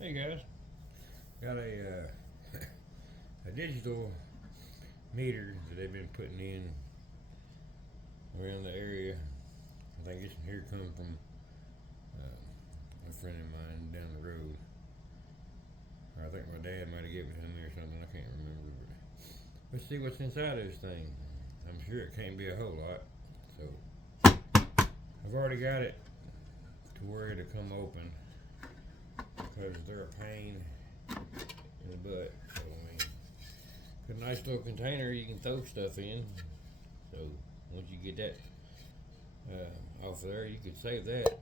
Hey guys, got a digital meter that they've been putting in around the area. I think this one here come from a friend of mine down the road. Or I think my dad might have given it to me or something. I can't remember. But let's see what's inside of this thing. I'm sure it can't be a whole lot. So I've already got it to where it'll come open, because they're a pain in the butt. So I mean, got a nice little container you can throw stuff in. So once you get that off there, you could save that.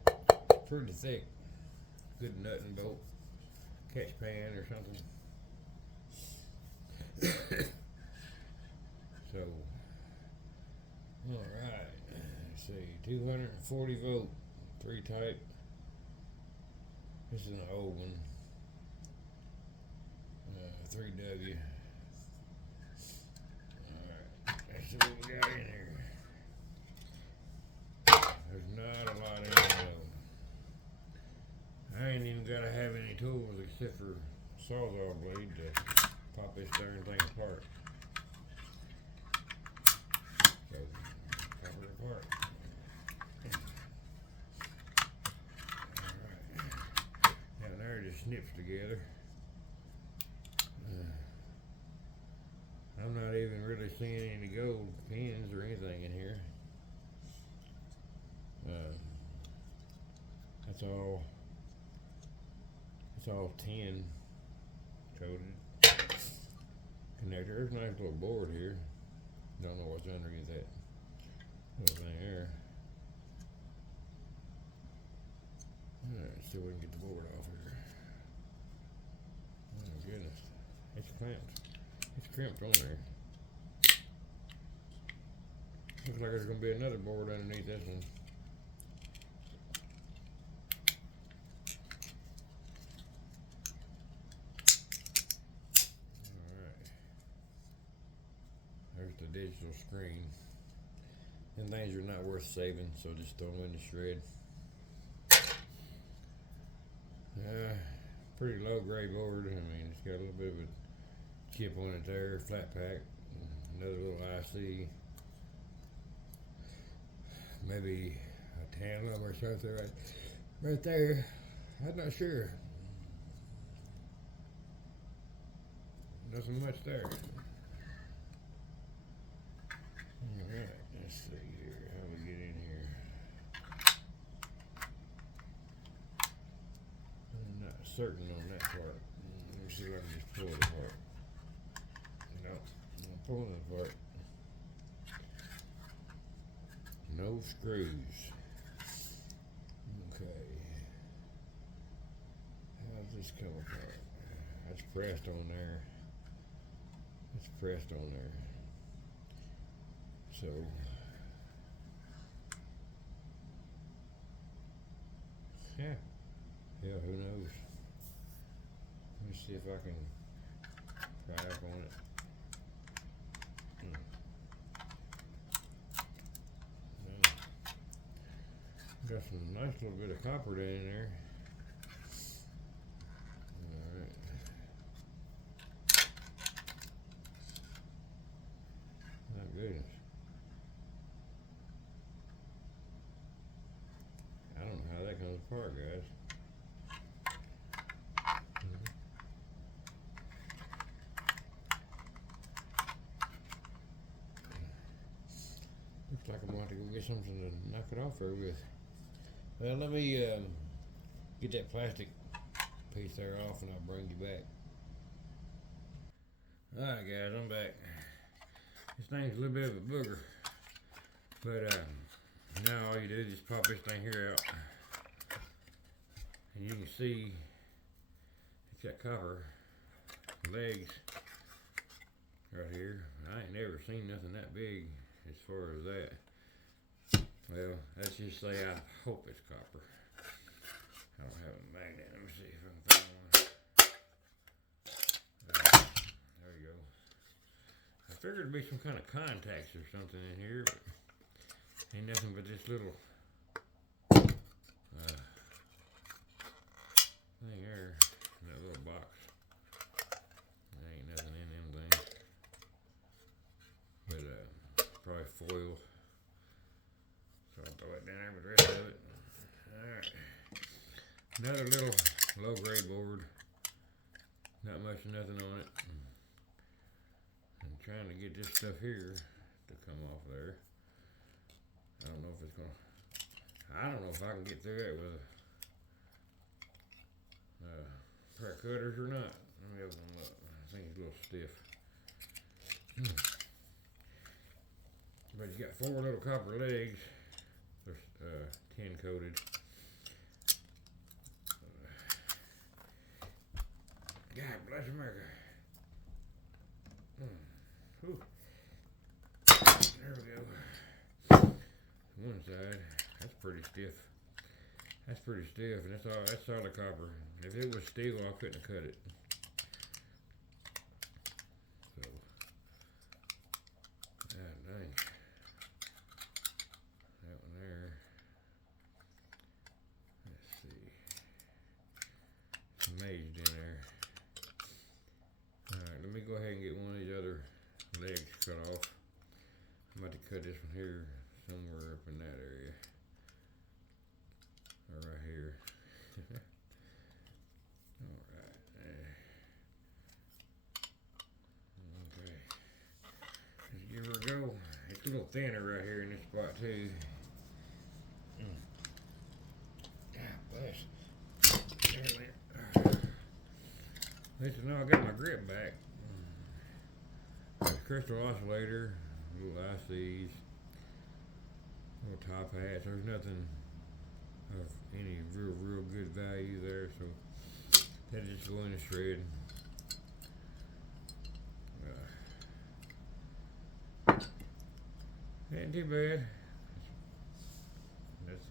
It's pretty thick, good nut and bolt catch pan or something. So all right, let's see, 240 volt, 3 type. This is an old one. 3W. Alright, that's what we got in here. There's not a lot in there though. I ain't even gotta have any tools except for sawzall blade to pop this darn thing apart. So, pop it apart. Alright. Down there it just snips together. I'm not even really seeing any gold pins or anything in here. That's all. It's all tin coated. Connector. There's a nice little board here. Don't know what's underneath that little thing there. Alright, let's see if we can get the board off here. Oh my goodness. It's clamped. It's crimped on there. Looks like there's going to be another board underneath this one. Alright. There's the digital screen. And things are not worth saving, so just throw them in the shred. Pretty low grade board. I mean, it's got a little bit of a chip on it there, flat pack, another little IC, maybe a tandem or something right there. I'm not sure. Nothing much there. Alright, let's see here, how we get in here. I'm not certain on that part. Let me see if I can just pull it apart. No, I'm pulling it apart. No screws. Okay. How does this come apart? That's pressed on there. It's pressed on there. So yeah, who knows? Let me see if I can pry up on it. Got some nice little bit of copper down in there. Alright. My goodness. I don't know how that comes apart, guys. Looks like I'm going to have to go get something to knock it off there with. Well, let me get that plastic piece there off and I'll bring you back. Alright guys, I'm back. This thing's a little bit of a booger. But now all you do is just pop this thing here out. And you can see it's got copper legs right here. I ain't never seen nothing that big as far as that. Well, let's just say I hope it's copper. I don't have a magnet. Let me see if I can find one. There you go. I figured it'd be some kind of contacts or something in here, but ain't nothing but this little thing here. No. foil. So I'll throw it down there with the rest of it. Alright. Another little low grade board. Not much of nothing on it. I'm trying to get this stuff here to come off there. I don't know if it's gonna, I don't know if I can get through it with a pair of cutters or not. Let me open them up. I think it's a little stiff. But you got 4 little copper legs. They're tin coated. God bless America. Whew. There we go. One side. That's pretty stiff. That's pretty stiff, and that's solid copper. If it was steel, I couldn't have cut it. So, God dang. That one there. Let's see. It's mazed in there. Alright, let me go ahead and get one of these other legs cut off. I'm about to cut this one here somewhere up in that area. Or right here. Alright. Okay. Let's give her a go. It's a little thinner right here in this spot too. God bless. At least I know I got my grip back. Got a crystal oscillator, little ICs, little top hats. There's nothing of any real good value there, so that just go in the shred. Ain't too bad. That's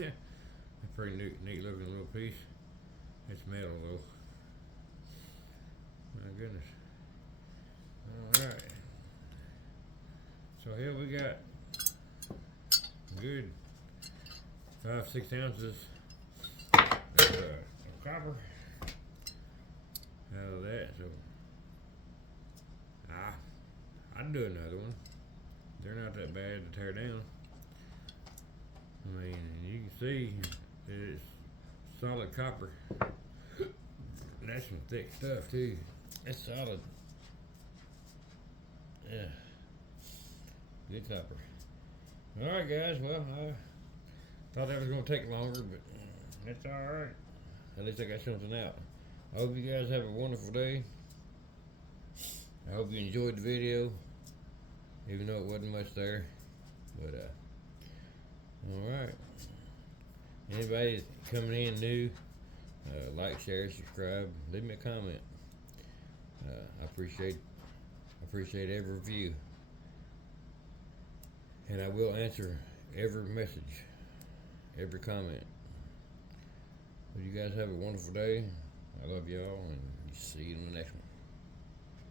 a pretty neat looking little piece. It's metal though. My goodness. Alright. So here we got good 5-6 ounces of copper out of that. So I'd do another one. They're not that bad to tear down. I mean, you can see it's solid copper. And that's some thick stuff too. That's solid. Yeah. Good copper. Alright guys, well I thought that was gonna take longer, but that's alright. At least I got something out. I hope you guys have a wonderful day. I hope you enjoyed the video, even though it wasn't much there. But alright. Anybody coming in new, like, share, subscribe, leave me a comment. I appreciate every view, and I will answer every message, every comment. Well, you guys have a wonderful day. I love y'all, and see you in the next one.